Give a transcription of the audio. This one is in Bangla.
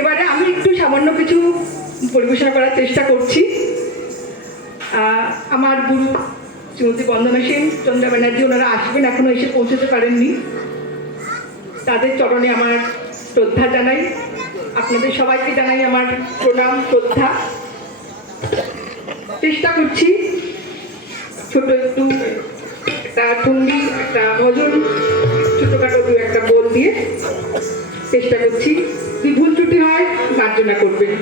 এবারে আমি একটু সামান্য কিছু পরিবেশনা করার চেষ্টা করছি। আমার গুরু শ্রীমতী বন্দনা সেন, চন্দ্রা ব্যানার্জি, ওনারা আসবেন, এখনও এসে পৌঁছতে পারেননি। তাদের চরণে আমার শ্রদ্ধা জানাই। আপনাদের সবাইকে জানাই আমার প্রণাম, শ্রদ্ধা। চেষ্টা করছি। ছোট একটু, একটা ঠুঙ্গি একটা ভজন ছোটখাটো দু একটা বল দিয়ে চেষ্টা করছি। প্রার্থনা করবেন